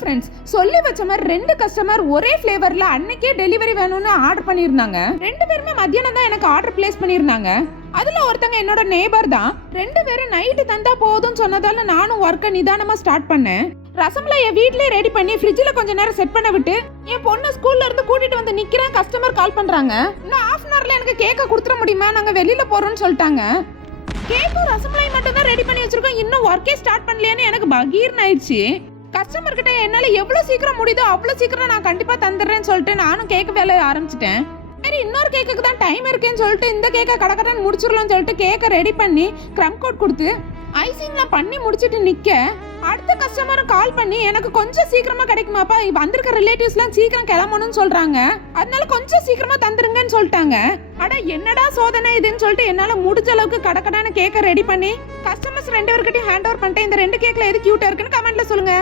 Friends, சொல்லி வச்ச மாதிரி 2 கஸ்டமர் ஒரே ஃப்ளேவர்ல அன்னைக்கே டெலிவரி வேணும்னு ஆர்டர் பண்ணியிருந்தாங்க. 2 பேருமே மத்தியானம் தான் எனக்கு ஆர்டர் பிளேஸ் பண்ணியிருந்தாங்க. அதுல ஒருத்தங்க என்னோட நேபர் தான். 2 பேரும் நைட்டு தந்தா போதும்னு சொன்னதால நானும் ஒர்க்கை நிதானமா ஸ்டார்ட் பண்ணேன். ரசமலாய் என் வீட்லயே ரெடி பண்ணி ஃப்ரிட்ஜில் கொஞ்ச நேரம் செட் பண்ண விட்டு என் பொண்ணு ஸ்கூல்ல இருந்து கூட்டிட்டு வந்து நிக்கிறேன். கஸ்டமர் கால் பண்றாங்க. இன்னும் ½ அன் ஹவர்ல எனக்கு கேக்க கொடுத்துட முடியுமா, நாங்க வெளியில போறோம்னு சொல்லிட்டாங்க. கேக்கும் ரசமலாய் மட்டும் தான் ரெடி பண்ணி வச்சிருக்கோம், இன்னும் ஒர்க்கே ஸ்டார்ட் பண்ணலையேன்னு எனக்கு பகீர்னு ஆயிடுச்சு. கஸ்டமர் கிட்ட என்னால எவ்வளவு சீக்கிரம் முடியுதோ அவ்வளவு சீக்கிரம் நான் கண்டிப்பா தந்துடுறேன்னு சொல்லிட்டு நானும் கேக் வேலையை ஆரம்பிச்சிட்டேன். சரி, இன்னொரு கேக்குக்கு தான் டைம் இருக்குன்னு சொல்லிட்டு இந்த கேக்கை கடக்கடன்னு முடிச்சிடலாம்னு சொல்லிட்டு கேக்கை ரெடி பண்ணி க்ரம் கோட் கொடுத்து ஐசிங்லாம் பண்ணி முடிச்சிட்டு நிக்க அடுத்த கஸ்டமரும் கால் பண்ணி எனக்கு கொஞ்சம் சீக்கிரமா கிடைக்குமாப்பா, வந்திருக்க ரிலேட்டிவ்ஸ்லாம் சீக்கிரம் கிளம்பணும்னு சொல்றாங்க, அதனால கொஞ்சம் சீக்கிரமா தந்துருங்கன்னு சொல்லிட்டாங்க. அட என்னடா சோதனை இதுன்னு சொல்லிட்டு என்னால முடிஞ்ச அளவுக்கு கடக்கடான கேக்கை ரெடி பண்ணி கஸ்டமர்ஸ் 2 பேர்கிட்டயும் ஹேண்ட் ஓவர் பண்ணிட்டேன். இந்த 2 கேக்ல எது கியூட்டா இருக்குன்னு கமெண்ட்ல சொல்லுங்க.